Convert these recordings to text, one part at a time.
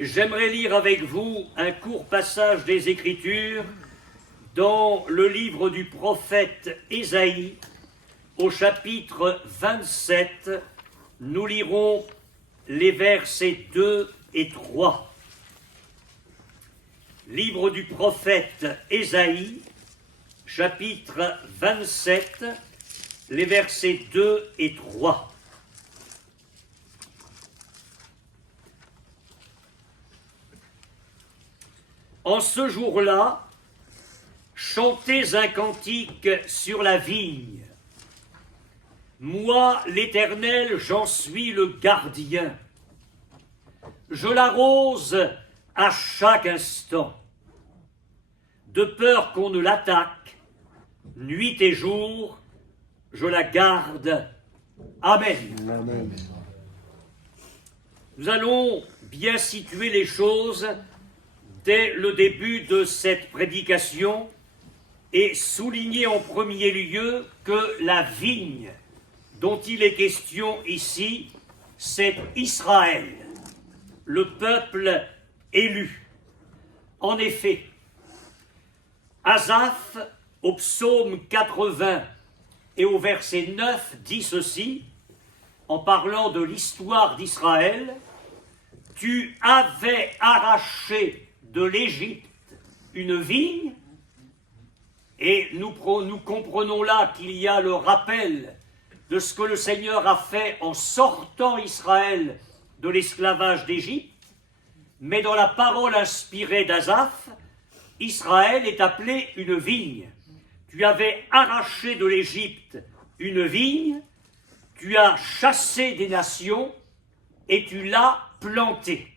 J'aimerais lire avec vous un court passage des Écritures dans le livre du prophète Ésaïe, au chapitre 27. Nous lirons les versets 2 et 3. Livre du prophète Ésaïe, chapitre 27, les versets 2 et 3. En ce jour-là, chantez un cantique sur la vigne. Moi, l'Éternel, j'en suis le gardien. Je l'arrose à chaque instant, de peur qu'on ne l'attaque. Nuit et jour, je la garde. Amen. Amen. Nous allons bien situer les choses dès le début de cette prédication et souligner en premier lieu que la vigne dont il est question ici, c'est Israël, le peuple élu. En effet, Asaph, au psaume 80 et au verset 9, dit ceci, en parlant de l'histoire d'Israël: « Tu avais arraché de l'Égypte une vigne », et nous comprenons là qu'il y a le rappel de ce que le Seigneur a fait en sortant Israël de l'esclavage d'Égypte, mais dans la parole inspirée d'Asaph, Israël est appelé une vigne. Tu avais arraché de l'Égypte une vigne, tu as chassé des nations et tu l'as plantée.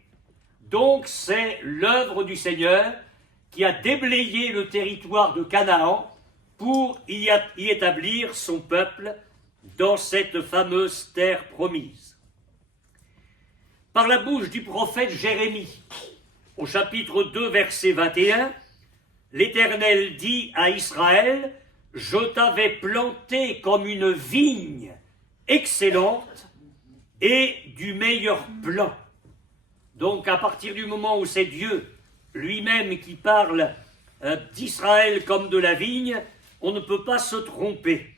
Donc c'est l'œuvre du Seigneur qui a déblayé le territoire de Canaan pour y établir son peuple dans cette fameuse terre promise. Par la bouche du prophète Jérémie, au chapitre 2, verset 21, l'Éternel dit à Israël: « Je t'avais planté comme une vigne excellente et du meilleur plan. » Donc à partir du moment où c'est Dieu lui-même qui parle d'Israël comme de la vigne, on ne peut pas se tromper.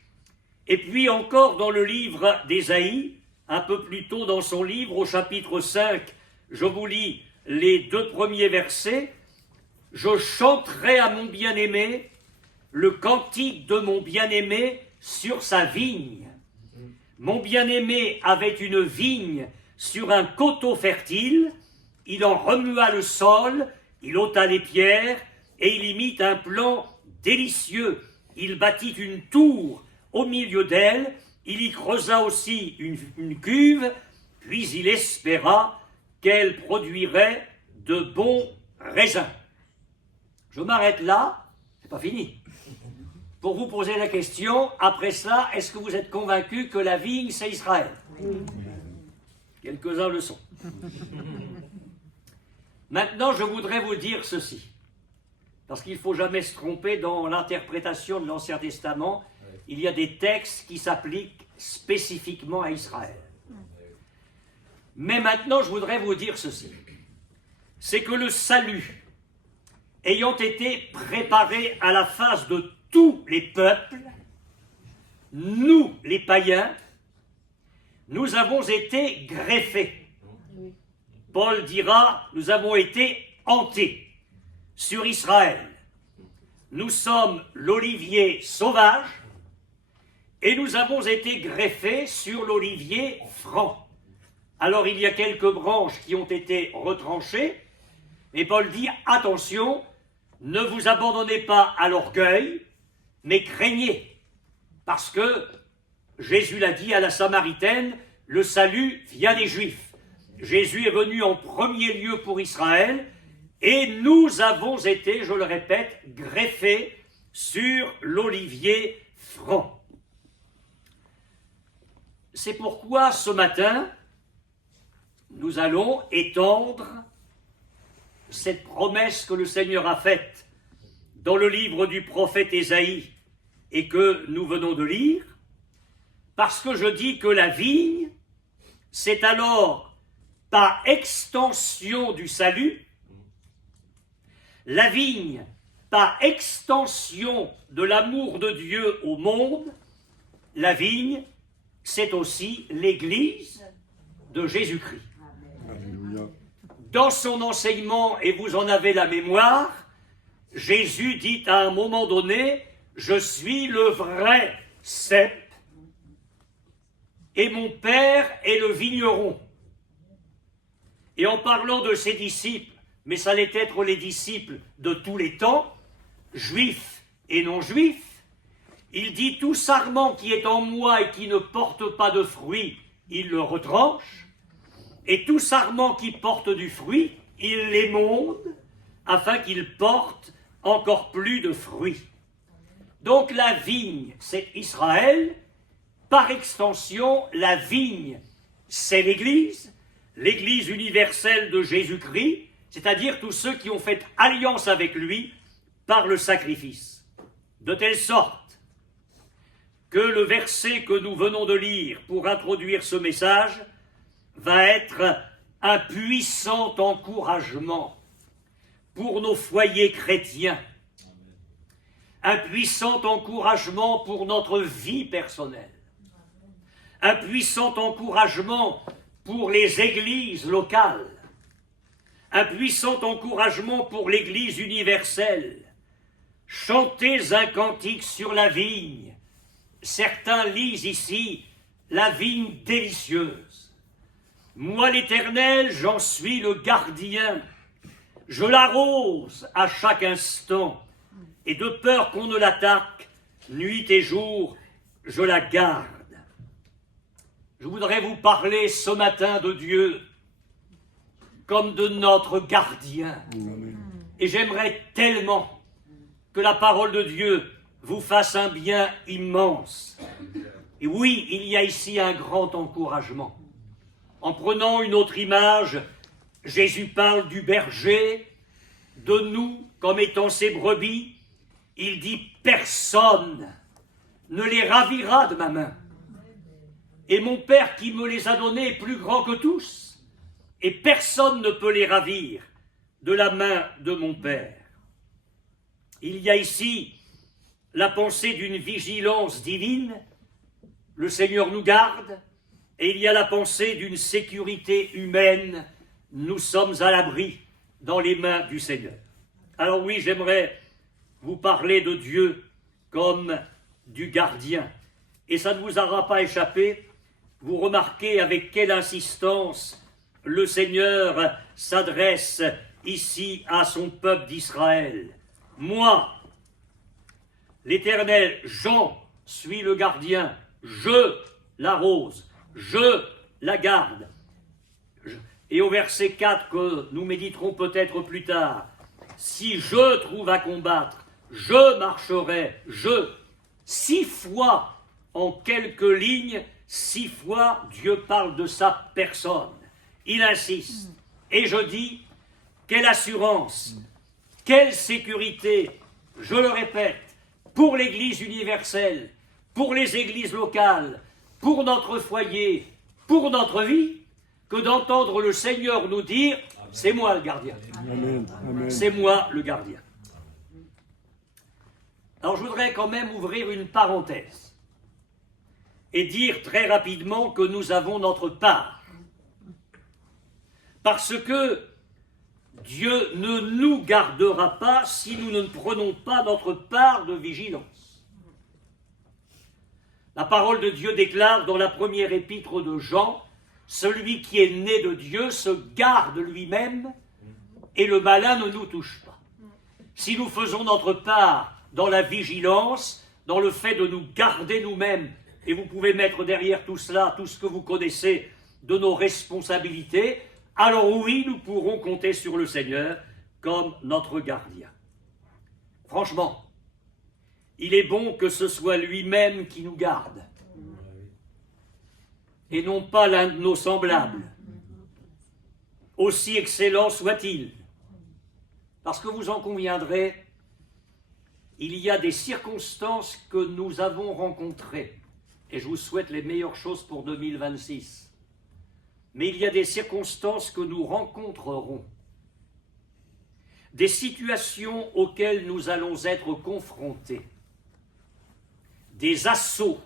Et puis encore dans le livre d'Ésaïe, un peu plus tôt dans son livre, au chapitre 5, je vous lis les 2 premiers versets. « Je chanterai à mon bien-aimé le cantique de mon bien-aimé sur sa vigne. Mon bien-aimé avait une vigne sur un coteau fertile, il en remua le sol, il ôta les pierres, et il y mit un plan délicieux. Il bâtit une tour au milieu d'elle, il y creusa aussi une cuve, puis il espéra qu'elle produirait de bons raisins. » Je m'arrête là, c'est pas fini. Pour vous poser la question, après cela, est-ce que vous êtes convaincus que la vigne, c'est Israël? Oui. Quelques-uns le sont. Maintenant, je voudrais vous dire ceci, parce qu'il ne faut jamais se tromper dans l'interprétation de l'Ancien Testament. Il y a des textes qui s'appliquent spécifiquement à Israël. Mais maintenant, je voudrais vous dire ceci, c'est que le salut, ayant été préparé à la face de tous les peuples, nous, les païens, nous avons été greffés. Paul dira, nous avons été hantés sur Israël. Nous sommes l'olivier sauvage et nous avons été greffés sur l'olivier franc. Alors il y a quelques branches qui ont été retranchées, et Paul dit, attention, ne vous abandonnez pas à l'orgueil, mais craignez, parce que Jésus l'a dit à la Samaritaine, le salut vient des Juifs. Jésus est venu en premier lieu pour Israël, et nous avons été, je le répète, greffés sur l'olivier franc. C'est pourquoi ce matin, nous allons étendre cette promesse que le Seigneur a faite dans le livre du prophète Ésaïe et que nous venons de lire, parce que je dis que la vigne, c'est alors par extension du salut, la vigne par extension de l'amour de Dieu au monde, la vigne, c'est aussi l'Église de Jésus-Christ. Alléluia. Dans son enseignement, et vous en avez la mémoire, Jésus dit à un moment donné, « Je suis le vrai cep, et mon Père est le vigneron. » Et en parlant de ses disciples, mais ça allait être les disciples de tous les temps, juifs et non juifs, il dit « Tout sarment qui est en moi et qui ne porte pas de fruit, il le retranche, et tout sarment qui porte du fruit, il l'émonde, afin qu'il porte encore plus de fruits. » Donc la vigne, c'est Israël. Par extension, la vigne, c'est l'Église universelle de Jésus-Christ, c'est-à-dire tous ceux qui ont fait alliance avec lui par le sacrifice. De telle sorte que le verset que nous venons de lire pour introduire ce message va être un puissant encouragement pour nos foyers chrétiens, un puissant encouragement pour notre vie personnelle, un puissant encouragement pour les églises locales, un puissant encouragement pour l'Église universelle. Chantez un cantique sur la vigne. Certains lisent ici la vigne délicieuse. Moi, l'Éternel, j'en suis le gardien. Je l'arrose à chaque instant, et de peur qu'on ne l'attaque, nuit et jour, je la garde. Je voudrais vous parler ce matin de Dieu comme de notre gardien. Et j'aimerais tellement que la parole de Dieu vous fasse un bien immense. Et oui, il y a ici un grand encouragement. En prenant une autre image, Jésus parle du berger, de nous comme étant ses brebis. Il dit « Personne ne les ravira de ma main. Et mon Père qui me les a donnés est plus grand que tous, et personne ne peut les ravir de la main de mon Père. » Il y a ici la pensée d'une vigilance divine. Le Seigneur nous garde, et il y a la pensée d'une sécurité humaine. Nous sommes à l'abri dans les mains du Seigneur. Alors oui, j'aimerais vous parler de Dieu comme du gardien. Et ça ne vous aura pas échappé. Vous remarquez avec quelle insistance le Seigneur s'adresse ici à son peuple d'Israël. Moi, l'Éternel, j'en suis le gardien, je l'arrose, je la garde. Et au verset 4 que nous méditerons peut-être plus tard, si je trouve à combattre, je marcherai, 6 fois en quelques lignes, 6 fois Dieu parle de sa personne. Il insiste. Et je dis, quelle assurance, quelle sécurité, je le répète, pour l'Église universelle, pour les églises locales, pour notre foyer, pour notre vie, que d'entendre le Seigneur nous dire, c'est moi le gardien. Amen. Amen. C'est moi le gardien. Alors je voudrais quand même ouvrir une parenthèse et dire très rapidement que nous avons notre part. Parce que Dieu ne nous gardera pas si nous ne prenons pas notre part de vigilance. La parole de Dieu déclare dans la première épître de Jean, « Celui qui est né de Dieu se garde lui-même et le malin ne nous touche pas. » Si nous faisons notre part dans la vigilance, dans le fait de nous garder nous-mêmes, et vous pouvez mettre derrière tout cela, tout ce que vous connaissez de nos responsabilités, alors oui, nous pourrons compter sur le Seigneur comme notre gardien. Franchement, il est bon que ce soit lui-même qui nous garde, et non pas l'un de nos semblables, aussi excellent soit-il. Parce que vous en conviendrez, il y a des circonstances que nous avons rencontrées, et je vous souhaite les meilleures choses pour 2026. mais il y a des circonstances que nous rencontrerons, des situations auxquelles nous allons être confrontés, des assauts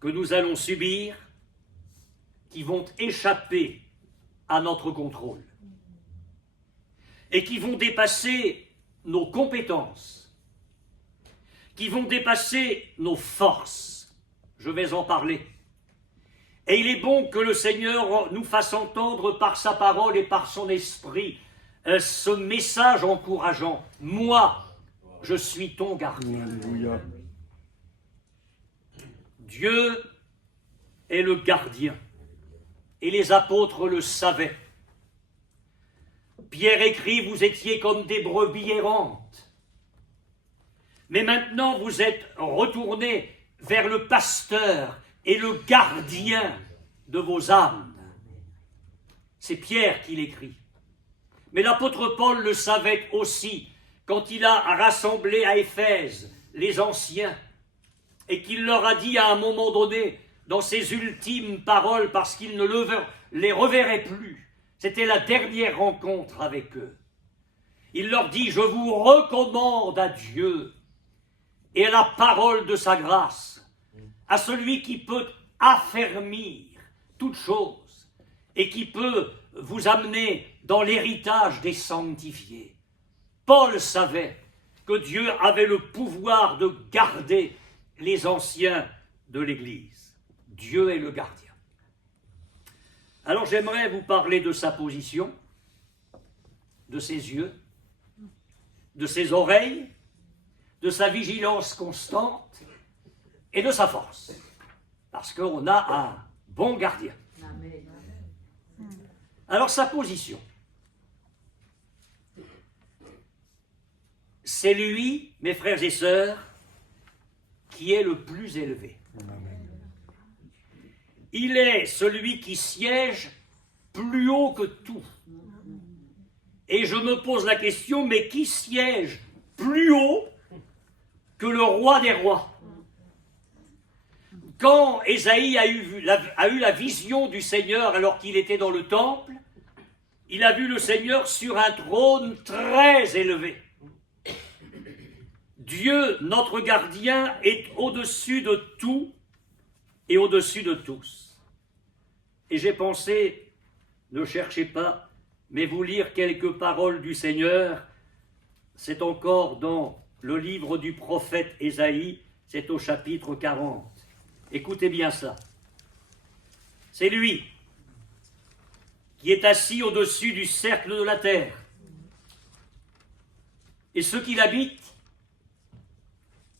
que nous allons subir qui vont échapper à notre contrôle et qui vont dépasser nos compétences, qui vont dépasser nos forces. Je vais en parler. Et il est bon que le Seigneur nous fasse entendre par sa parole et par son esprit ce message encourageant. Moi, je suis ton gardien. Alléluia. Dieu est le gardien. Et les apôtres le savaient. Pierre écrit, vous étiez comme des brebis errantes. Mais maintenant, vous êtes retournés vers le pasteur et le gardien de vos âmes. C'est Pierre qui l'écrit. Mais l'apôtre Paul le savait aussi quand il a rassemblé à Éphèse les anciens et qu'il leur a dit à un moment donné, dans ses ultimes paroles, parce qu'il ne les reverrait plus, c'était la dernière rencontre avec eux. Il leur dit, je vous recommande à Dieu et à la parole de sa grâce, à celui qui peut affermir toutes choses et qui peut vous amener dans l'héritage des sanctifiés. Paul savait que Dieu avait le pouvoir de garder les anciens de l'Église. Dieu est le gardien. Alors j'aimerais vous parler de sa position, de ses yeux, de ses oreilles, de sa vigilance constante et de sa force. Parce qu'on a un bon gardien. Alors sa position, c'est lui, mes frères et sœurs, qui est le plus élevé. Il est celui qui siège plus haut que tout. Et je me pose la question, mais qui siège plus haut que le roi des rois? Quand Ésaïe a eu la vision du Seigneur alors qu'il était dans le temple, il a vu le Seigneur sur un trône très élevé. Dieu, notre gardien, est au-dessus de tout et au-dessus de tous. Et j'ai pensé, ne cherchez pas, mais vous lire quelques paroles du Seigneur. C'est encore dans le livre du prophète Ésaïe, c'est au chapitre 40. Écoutez bien ça. C'est lui qui est assis au-dessus du cercle de la terre. Et ceux qui l'habitent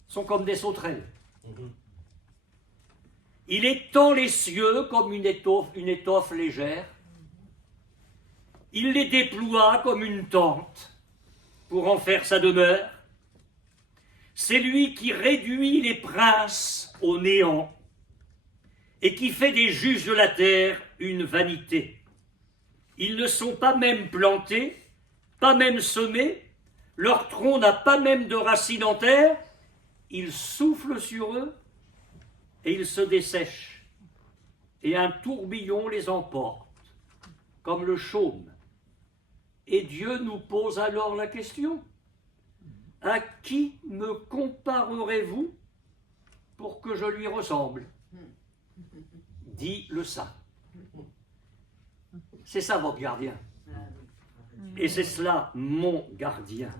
sont comme des sauterelles. Il étend les cieux comme une étoffe légère. Il les déploie comme une tente pour en faire sa demeure. C'est lui qui réduit les princes au néant et qui fait des juges de la terre une vanité. Ils ne sont pas même plantés, pas même semés, leur tronc n'a pas même de racines en terre, il souffle sur eux et ils se dessèchent. Et un tourbillon les emporte, comme le chaume. Et Dieu nous pose alors la question, à qui me comparerez-vous pour que je lui ressemble? Dit le saint. C'est ça votre gardien. Et c'est cela mon gardien.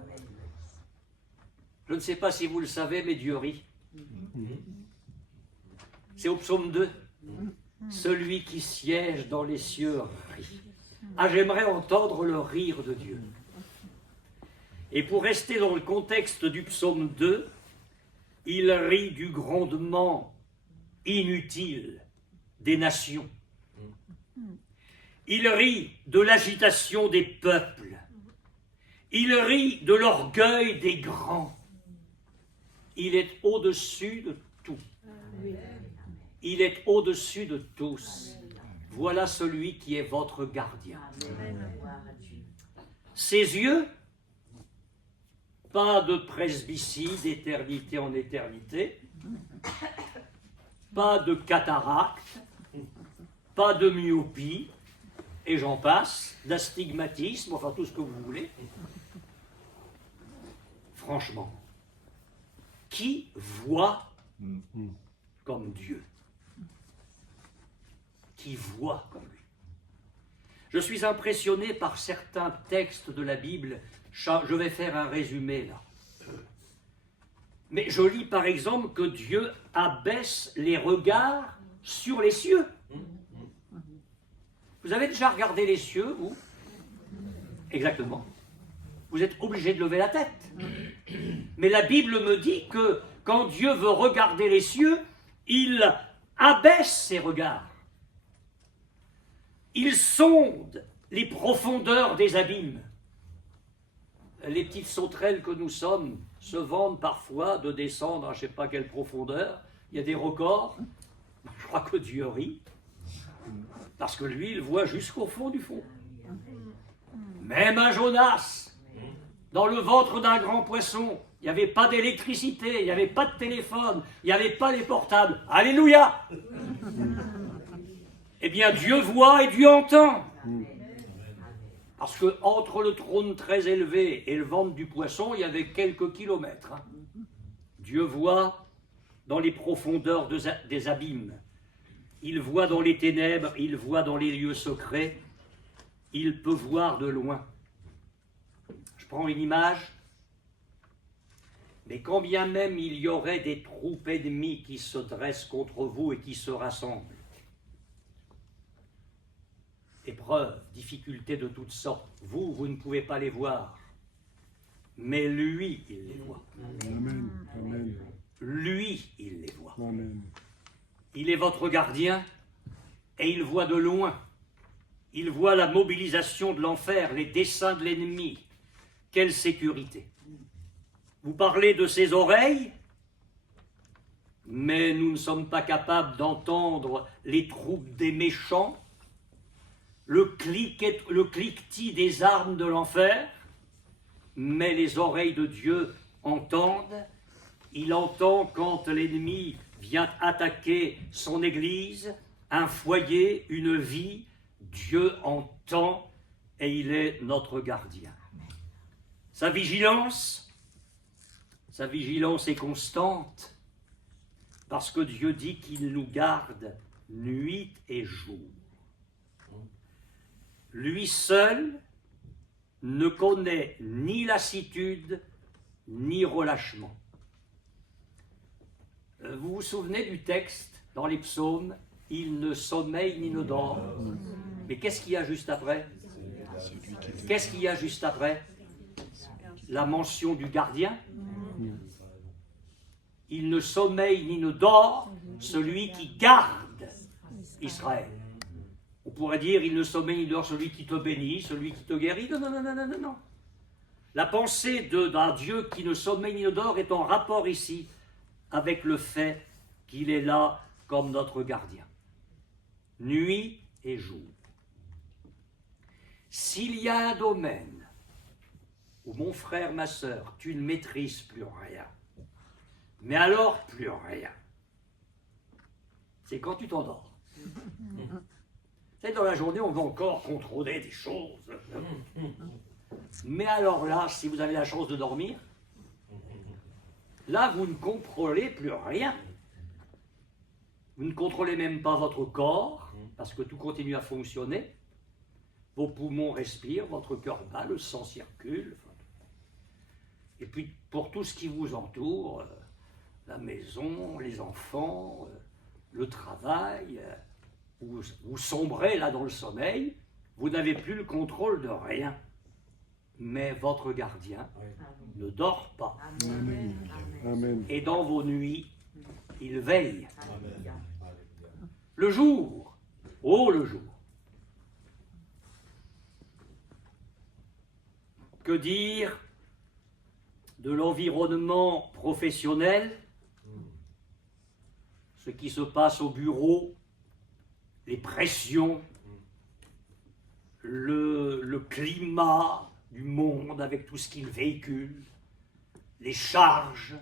Je ne sais pas si vous le savez, mais Dieu rit. C'est au psaume 2. Celui qui siège dans les cieux rit. Ah, j'aimerais entendre le rire de Dieu. Et pour rester dans le contexte du psaume 2, il rit du grondement inutile des nations. Il rit de l'agitation des peuples. Il rit de l'orgueil des grands. Il est au-dessus de tout. Il est au-dessus de tous. Voilà celui qui est votre gardien. Ses yeux, pas de presbytie d'éternité en éternité, pas de cataracte, pas de myopie, et j'en passe, d'astigmatisme, enfin tout ce que vous voulez. Franchement, qui voit comme Dieu? Qui voit comme lui? Je suis impressionné par certains textes de la Bible. Je vais faire un résumé là. Mais je lis par exemple que Dieu abaisse les regards sur les cieux. Vous avez déjà regardé les cieux, vous? Exactement. Vous êtes obligé de lever la tête. Mais la Bible me dit que quand Dieu veut regarder les cieux, il abaisse ses regards. Il sonde les profondeurs des abîmes. Les petites sauterelles que nous sommes se vantent parfois de descendre à je ne sais pas quelle profondeur. Il y a des records. Je crois que Dieu rit. Parce que lui, il voit jusqu'au fond du fond. Même à Jonas, dans le ventre d'un grand poisson, il n'y avait pas d'électricité, il n'y avait pas de téléphone, il n'y avait pas les portables. Alléluia! Eh bien, Dieu voit et Dieu entend. Parce qu'entre le trône très élevé et le ventre du poisson, il y avait quelques kilomètres. Dieu voit dans les profondeurs des abîmes. Il voit dans les ténèbres, il voit dans les lieux secrets. Il peut voir de loin. Je prends une image. Mais quand bien même il y aurait des troupes ennemies qui se dressent contre vous et qui se rassemblent, épreuves, difficultés de toutes sortes, vous ne pouvez pas les voir. Mais lui, il les voit. Amen. Amen. Lui, il les voit. Amen. Il est votre gardien et il voit de loin. Il voit la mobilisation de l'enfer, les desseins de l'ennemi. Quelle sécurité! Vous parlez de ses oreilles, mais nous ne sommes pas capables d'entendre les troupes des méchants, le cliquetis des armes de l'enfer, mais les oreilles de Dieu entendent. Il entend quand l'ennemi vient attaquer son église, un foyer, une vie. Dieu entend et il est notre gardien. Sa vigilance est constante parce que Dieu dit qu'il nous garde nuit et jour. Lui seul ne connaît ni lassitude ni relâchement. Vous vous souvenez du texte dans les psaumes? Il ne sommeille ni ne dort. Mais qu'est-ce qu'il y a juste après? Qu'est-ce qu'il y a juste après? La mention du gardien. Il ne sommeille ni ne dort, celui qui garde Israël. On pourrait dire, il ne sommeille ni ne dort, celui qui te bénit, celui qui te guérit. Non, non, non, non, non, non. La pensée d'un Dieu qui ne sommeille ni ne dort est en rapport ici avec le fait qu'il est là comme notre gardien. Nuit et jour. S'il y a un domaine où, mon frère, ma sœur, tu ne maîtrises plus rien, mais alors plus rien, c'est quand tu t'endors. C'est dans la journée, on va encore contrôler des choses. Mais alors là, si vous avez la chance de dormir, là, vous ne contrôlez plus rien. Vous ne contrôlez même pas votre corps, parce que tout continue à fonctionner. Vos poumons respirent, votre cœur bat, le sang circule. Et puis, pour tout ce qui vous entoure, la maison, les enfants, le travail, vous sombrez là dans le sommeil, vous n'avez plus le contrôle de rien. Mais votre gardien ne dort pas. Amen. Amen. Et dans vos nuits, il veille. Le jour, oh le jour. Que dire de l'environnement professionnel, ce qui se passe au bureau, les pressions, le climat du monde avec tout ce qu'il véhicule, les charges,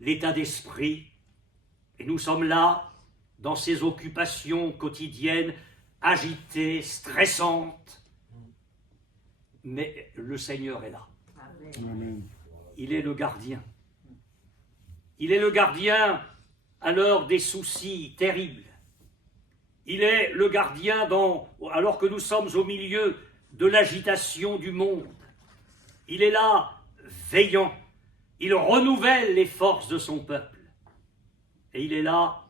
l'état d'esprit. Et nous sommes là, dans ces occupations quotidiennes, agitée, stressante. Mais le Seigneur est là. Amen. Il est le gardien. Il est le gardien à l'heure des soucis terribles. Il est le gardien alors que nous sommes au milieu de l'agitation du monde. Il est là, veillant. Il renouvelle les forces de son peuple. Et il est là,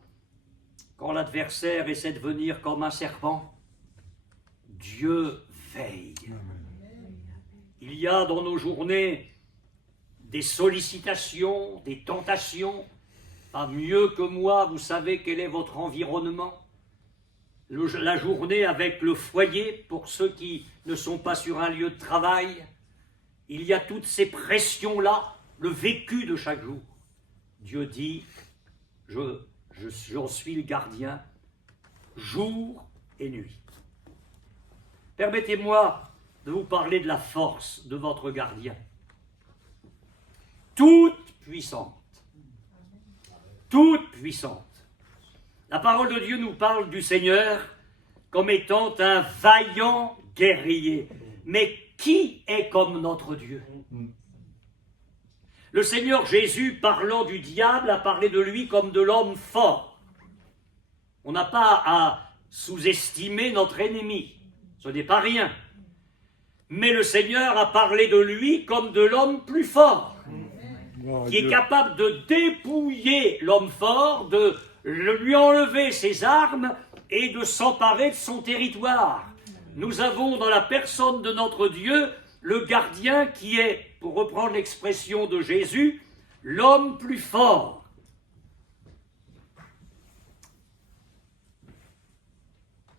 quand l'adversaire essaie de venir comme un serpent, Dieu veille. Il y a dans nos journées des sollicitations, des tentations. Pas mieux que moi, vous savez quel est votre environnement. La journée avec le foyer, pour ceux qui ne sont pas sur un lieu de travail. Il y a toutes ces pressions-là, le vécu de chaque jour. Dieu dit, j'en suis le gardien, jour et nuit. Permettez-moi de vous parler de la force de votre gardien. Toute puissante. Toute puissante. La parole de Dieu nous parle du Seigneur comme étant un vaillant guerrier. Mais qui est comme notre Dieu? Le Seigneur Jésus, parlant du diable, a parlé de lui comme de l'homme fort. On n'a pas à sous-estimer notre ennemi. Ce n'est pas rien. Mais le Seigneur a parlé de lui comme de l'homme plus fort, qui est capable de dépouiller l'homme fort, de lui enlever ses armes et de s'emparer de son territoire. Nous avons dans la personne de notre Dieu le gardien qui est, pour reprendre l'expression de Jésus, l'homme plus fort.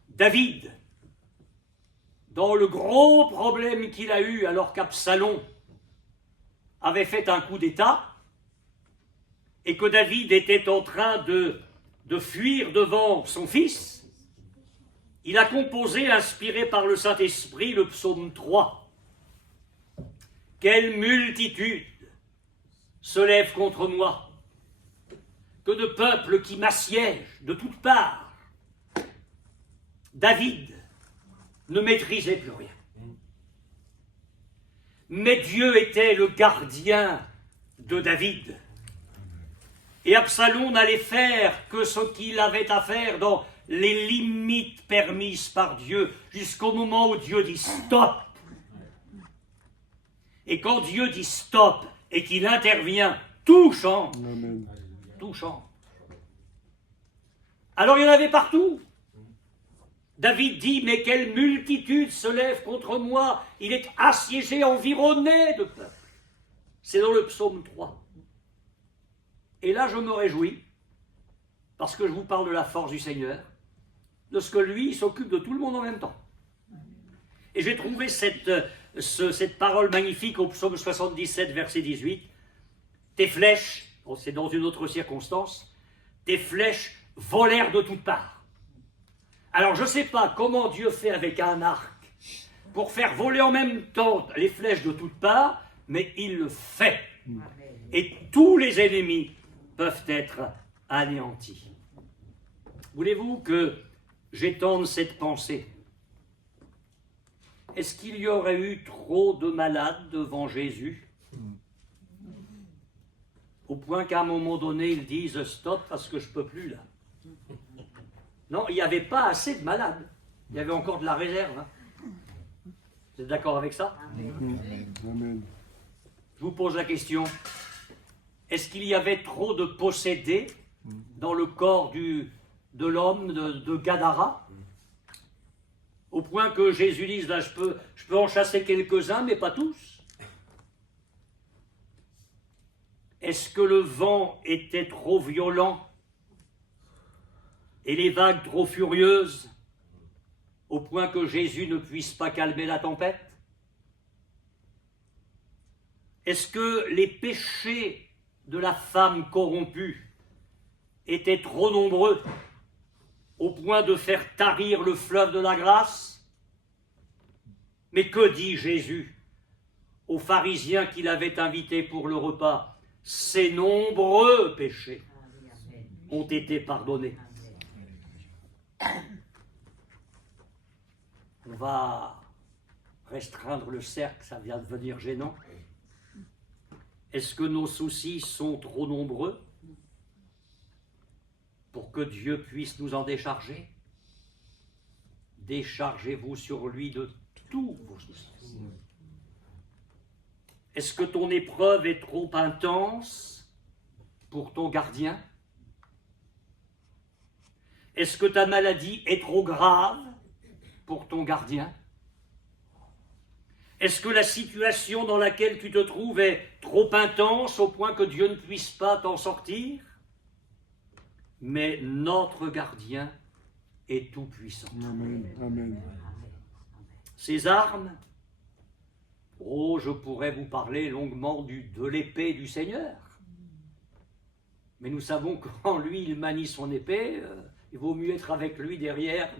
David, dans le gros problème qu'il a eu alors qu'Absalom avait fait un coup d'État et que David était en train de fuir devant son fils, il a composé, inspiré par le Saint-Esprit, le psaume 3. Quelle multitude se lève contre moi, que de peuples qui m'assiègent de toutes parts. David ne maîtrisait plus rien. Mais Dieu était le gardien de David. Et Absalom n'allait faire que ce qu'il avait à faire dans les limites permises par Dieu, jusqu'au moment où Dieu dit stop. Et quand Dieu dit stop et qu'il intervient, tout change. Amen. Tout change. Alors il y en avait partout. David dit, mais quelle multitude se lève contre moi. Il est assiégé, environné de peuple. C'est dans le psaume 3. Et là, je me réjouis, parce que je vous parle de la force du Seigneur, de ce que lui, il s'occupe de tout le monde en même temps. Et j'ai trouvé cette parole magnifique au psaume 77, verset 18. Tes flèches, c'est dans une autre circonstance, tes flèches volèrent de toutes parts. Alors je ne sais pas comment Dieu fait avec un arc pour faire voler en même temps les flèches de toutes parts, mais il le fait. Et tous les ennemis peuvent être anéantis. Voulez-vous que j'étende cette pensée? Est-ce qu'il y aurait eu trop de malades devant Jésus? Au point qu'à un moment donné, ils disent « stop parce que je ne peux plus là ». Non, il n'y avait pas assez de malades. Il y avait encore de la réserve. Hein. Vous êtes d'accord avec ça? Amen. Je vous pose la question. Est-ce qu'il y avait trop de possédés dans le corps de l'homme de Gadara? Au point que Jésus dise, là, je peux en chasser quelques-uns, mais pas tous. Est-ce que le vent était trop violent et les vagues trop furieuses, au point que Jésus ne puisse pas calmer la tempête? Est-ce que les péchés de la femme corrompue étaient trop nombreux, au point de faire tarir le fleuve de la grâce? Mais que dit Jésus aux pharisiens qu'il avait invités pour le repas? Ces nombreux péchés ont été pardonnés. On va restreindre le cercle, ça vient de devenir gênant. Est-ce que nos soucis sont trop nombreux pour que Dieu puisse nous en décharger? Déchargez-vous sur lui de tous vos soucis. Est-ce que ton épreuve est trop intense pour ton gardien? Est-ce que ta maladie est trop grave pour ton gardien? Est-ce que la situation dans laquelle tu te trouves est trop intense au point que Dieu ne puisse pas t'en sortir? Mais notre gardien est tout-puissant. Amen. Amen. Ses armes, oh, je pourrais vous parler longuement de l'épée du Seigneur. Mais nous savons que quand lui, il manie son épée, il vaut mieux être avec lui derrière,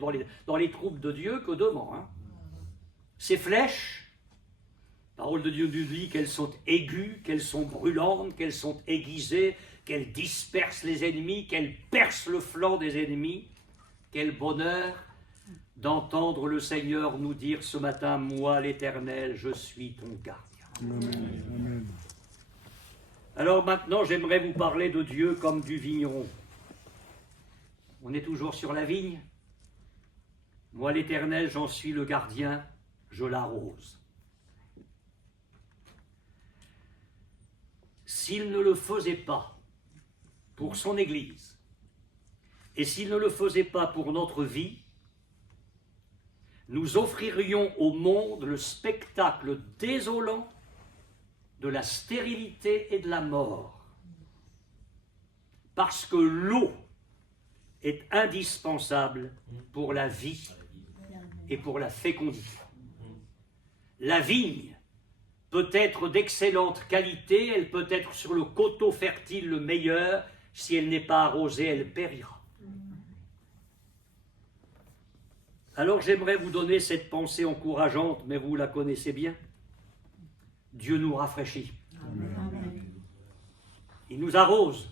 dans les troupes de Dieu, que devant. Hein. Ses flèches, la parole de Dieu nous dit qu'elles sont aiguës, qu'elles sont brûlantes, qu'elles sont aiguisées, qu'elles dispersent les ennemis, qu'elles percent le flanc des ennemis. Quel bonheur d'entendre le Seigneur nous dire ce matin, moi l'Éternel, je suis ton gardien. Amen. Amen. Alors maintenant, j'aimerais vous parler de Dieu comme du vigneron. On est toujours sur la vigne. Moi l'Éternel, j'en suis le gardien, je l'arrose. S'il ne le faisait pas pour son Église, et s'il ne le faisait pas pour notre vie, nous offririons au monde le spectacle désolant de la stérilité et de la mort. Parce que l'eau est indispensable pour la vie et pour la fécondité. La vigne peut être d'excellente qualité, elle peut être sur le coteau fertile le meilleur, si elle n'est pas arrosée, elle périra. Alors j'aimerais vous donner cette pensée encourageante, mais vous la connaissez bien. Dieu nous rafraîchit. Amen. Il nous arrose.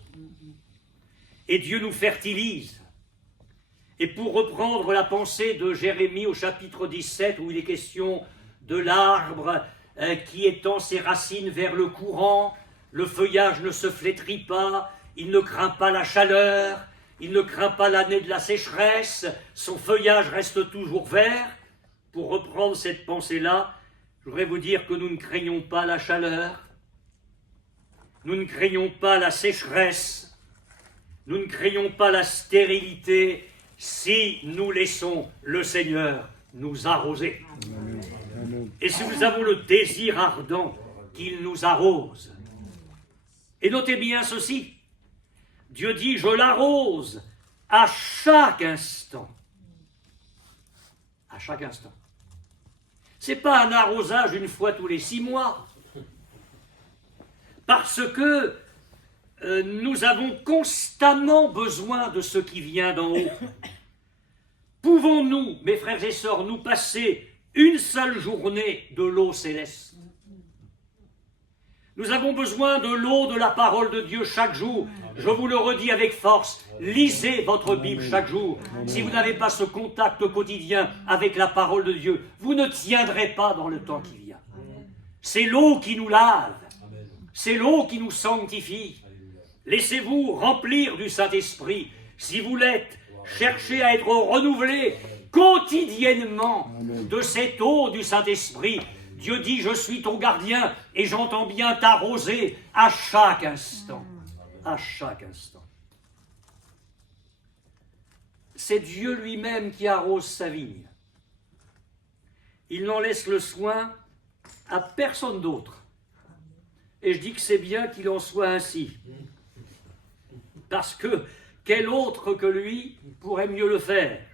Et Dieu nous fertilise. Et pour reprendre la pensée de Jérémie au chapitre 17, où il est question de l'arbre qui étend ses racines vers le courant, le feuillage ne se flétrit pas, il ne craint pas la chaleur, il ne craint pas l'année de la sécheresse, son feuillage reste toujours vert. Pour reprendre cette pensée-là, je voudrais vous dire que nous ne craignons pas la chaleur, nous ne craignons pas la sécheresse, nous ne craignons pas la stérilité si nous laissons le Seigneur nous arroser. Amen. Amen. Et si nous avons le désir ardent qu'il nous arrose. Et notez bien ceci, Dieu dit, je l'arrose à chaque instant. À chaque instant. Ce n'est pas un arrosage une fois tous les 6 mois. Parce que nous avons constamment besoin de ce qui vient d'en haut. Pouvons-nous, mes frères et sœurs, nous passer une seule journée de l'eau céleste? Nous avons besoin de l'eau de la parole de Dieu chaque jour. Je vous le redis avec force, lisez votre Bible chaque jour. Si vous n'avez pas ce contact quotidien avec la parole de Dieu, vous ne tiendrez pas dans le temps qui vient. C'est l'eau qui nous lave, c'est l'eau qui nous sanctifie. Laissez-vous remplir du Saint-Esprit. Si vous l'êtes, cherchez à être renouvelé quotidiennement de cette eau du Saint-Esprit. Dieu dit, je suis ton gardien et j'entends bien t'arroser à chaque instant. À chaque instant. C'est Dieu lui-même qui arrose sa vigne. Il n'en laisse le soin à personne d'autre. Et je dis que c'est bien qu'il en soit ainsi. Parce que quel autre que lui pourrait mieux le faire?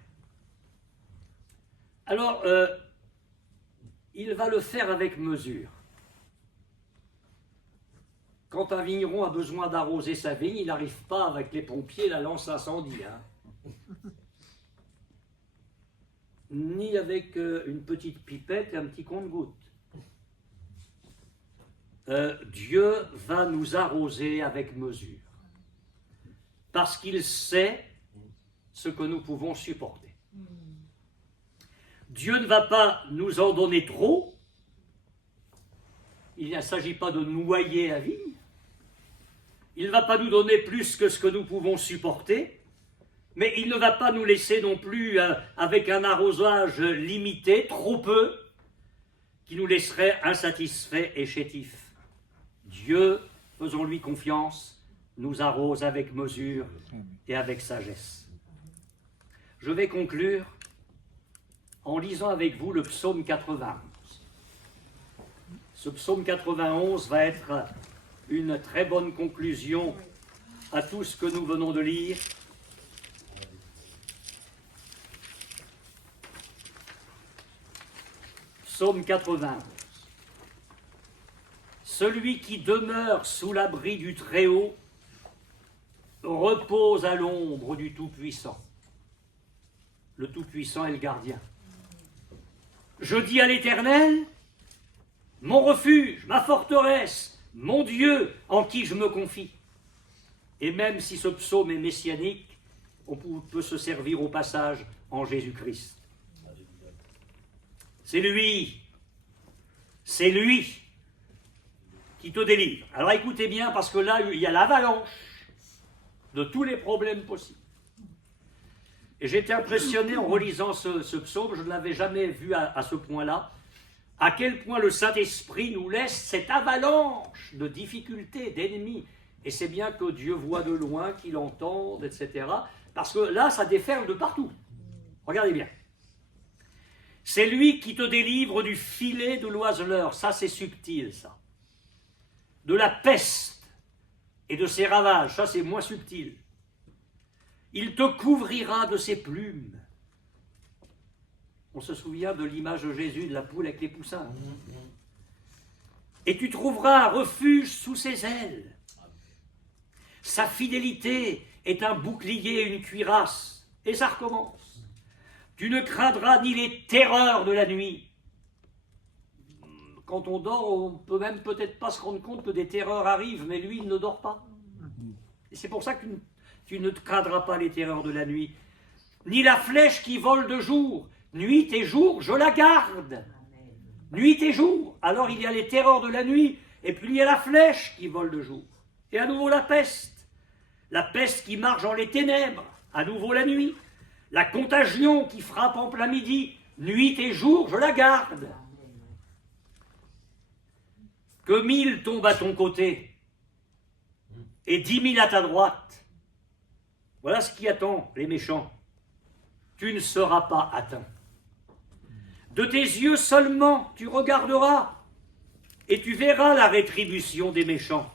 Alors, il va le faire avec mesure. Quand un vigneron a besoin d'arroser sa vigne, il n'arrive pas avec les pompiers la lance incendie. Hein. Ni avec une petite pipette et un petit compte-gouttes. Dieu va nous arroser avec mesure. Parce qu'il sait ce que nous pouvons supporter. Dieu ne va pas nous en donner trop. Il ne s'agit pas de noyer la vigne. Il ne va pas nous donner plus que ce que nous pouvons supporter. Mais il ne va pas nous laisser non plus avec un arrosage limité, trop peu, qui nous laisserait insatisfaits et chétifs. Dieu, faisons-lui confiance, nous arrose avec mesure et avec sagesse. Je vais conclure en lisant avec vous le psaume 91. Ce psaume 91 va être une très bonne conclusion à tout ce que nous venons de lire. Psaume 91. Celui qui demeure sous l'abri du Très-Haut repose à l'ombre du Tout-Puissant. Le Tout-Puissant est le gardien. Je dis à l'Éternel, mon refuge, ma forteresse, mon Dieu en qui je me confie. Et même si ce psaume est messianique, on peut se servir au passage en Jésus-Christ. C'est lui qui te délivre. Alors écoutez bien, parce que là, il y a l'avalanche de tous les problèmes possibles. Et j'étais impressionné en relisant ce psaume, je ne l'avais jamais vu à ce point-là, à quel point le Saint-Esprit nous laisse cette avalanche de difficultés, d'ennemis. Et c'est bien que Dieu voit de loin, qu'il entende, etc. Parce que là, ça déferle de partout. Regardez bien. C'est lui qui te délivre du filet de l'oiseleur. Ça, c'est subtil, ça. De la peste et de ses ravages. Ça, c'est moins subtil. Il te couvrira de ses plumes. On se souvient de l'image de Jésus, de la poule avec les poussins. Et tu trouveras un refuge sous ses ailes. Sa fidélité est un bouclier et une cuirasse. Et ça recommence. Tu ne craindras ni les terreurs de la nuit. Quand on dort, on peut même peut-être pas se rendre compte que des terreurs arrivent, mais lui, il ne dort pas. Et c'est pour ça que tu ne te craindras pas les terreurs de la nuit. Ni la flèche qui vole de jour. Nuit et jour, je la garde. Nuit et jour. Alors il y a les terreurs de la nuit, et puis il y a la flèche qui vole de jour. Et à nouveau la peste. La peste qui marche dans les ténèbres. À nouveau la nuit. La contagion qui frappe en plein midi, nuit et jour, je la garde. Que 1000 tombent à ton côté et 10 000 à ta droite. Voilà ce qui attend les méchants. Tu ne seras pas atteint. De tes yeux seulement tu regarderas et tu verras la rétribution des méchants.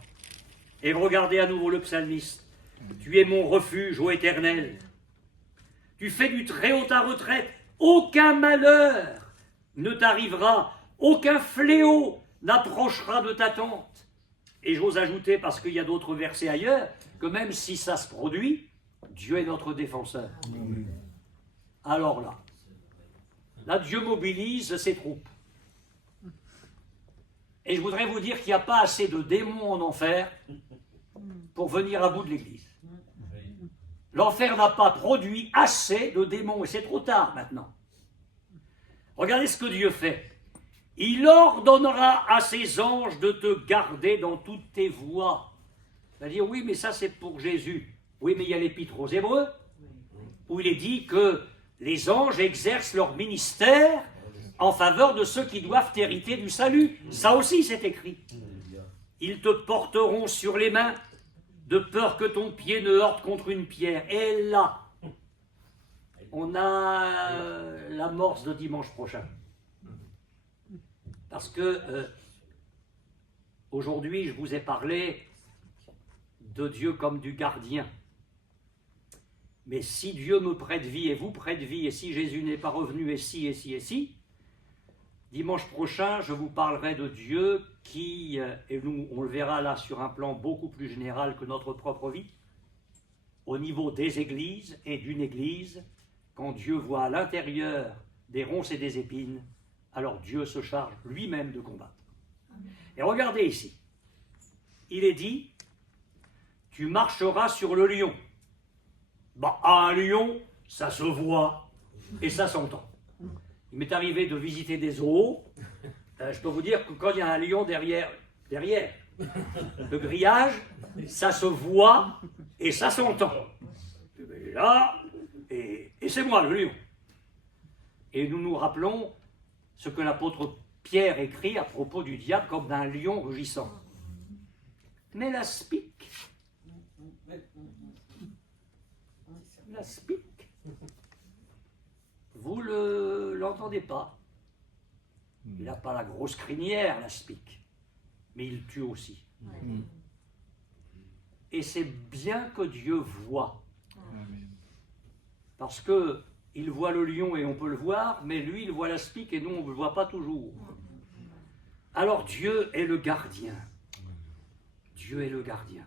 Et regardez à nouveau le psalmiste. Tu es mon refuge, ô Éternel. Tu fais du Très-Haut ta retraite. Aucun malheur ne t'arrivera. Aucun fléau n'approchera de ta tente. Et j'ose ajouter, parce qu'il y a d'autres versets ailleurs, que même si ça se produit, Dieu est notre défenseur. Alors là, Dieu mobilise ses troupes. Et je voudrais vous dire qu'il n'y a pas assez de démons en enfer pour venir à bout de l'Église. L'enfer n'a pas produit assez de démons, et c'est trop tard maintenant. Regardez ce que Dieu fait. Il ordonnera à ses anges de te garder dans toutes tes voies. C'est-à-dire, oui, mais ça c'est pour Jésus. Oui, mais il y a l'Épître aux Hébreux, où il est dit que les anges exercent leur ministère en faveur de ceux qui doivent hériter du salut. Ça aussi c'est écrit. Ils te porteront sur les mains, de peur que ton pied ne heurte contre une pierre. Et là, on a l'amorce de dimanche prochain. Parce que aujourd'hui, je vous ai parlé de Dieu comme du gardien. Mais si Dieu me prête vie et vous prête vie, et si Jésus n'est pas revenu, et si, dimanche prochain, je vous parlerai de Dieu qui, et nous, on le verra là sur un plan beaucoup plus général que notre propre vie, au niveau des églises et d'une église, quand Dieu voit à l'intérieur des ronces et des épines, alors Dieu se charge lui-même de combattre. Et regardez ici, il est dit, tu marcheras sur le lion. Un lion, ça se voit et ça s'entend. Il m'est arrivé de visiter des zoos. Je peux vous dire que quand il y a un lion derrière le grillage, ça se voit et ça s'entend. Il est là, et c'est moi le lion. Et nous nous rappelons ce que l'apôtre Pierre écrit à propos du diable comme d'un lion rugissant. Mais l'aspic, vous ne l'entendez pas. Il n'a pas la grosse crinière, l'aspic, mais il tue aussi. Et c'est bien que Dieu voit. Parce qu'il voit le lion et on peut le voir, mais lui, il voit l'aspic et nous, on ne le voit pas toujours. Alors Dieu est le gardien. Dieu est le gardien.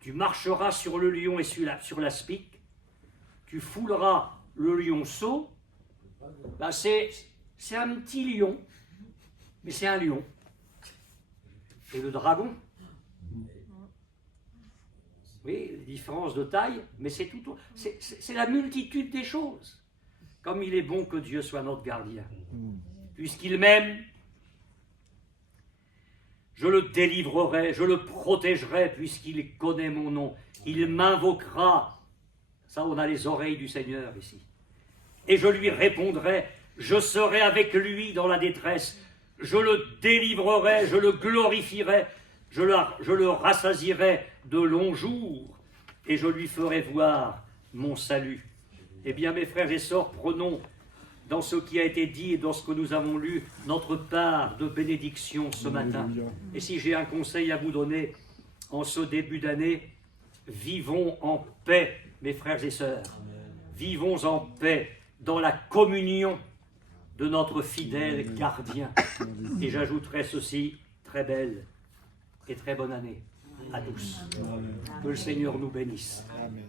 Tu marcheras sur le lion et sur l'aspic. Tu fouleras le lionceau. Ben c'est un petit lion, mais c'est un lion. Et le dragon. Oui, les différences de taille, mais c'est tout. C'est la multitude des choses. Comme il est bon que Dieu soit notre gardien. Puisqu'il m'aime, je le délivrerai, je le protégerai, puisqu'il connaît mon nom. Il m'invoquera. Ça, on a les oreilles du Seigneur ici. Et je lui répondrai, je serai avec lui dans la détresse. Je le délivrerai, je le glorifierai, je le rassasierai de longs jours, et je lui ferai voir mon salut. Eh bien, mes frères et sœurs, prenons dans ce qui a été dit et dans ce que nous avons lu notre part de bénédiction ce matin. Et si j'ai un conseil à vous donner en ce début d'année, vivons en paix, mes frères et sœurs. Vivons en paix dans la communion de notre fidèle gardien. Et j'ajouterai ceci, très belle et très bonne année à tous. Que le Seigneur nous bénisse. Amen.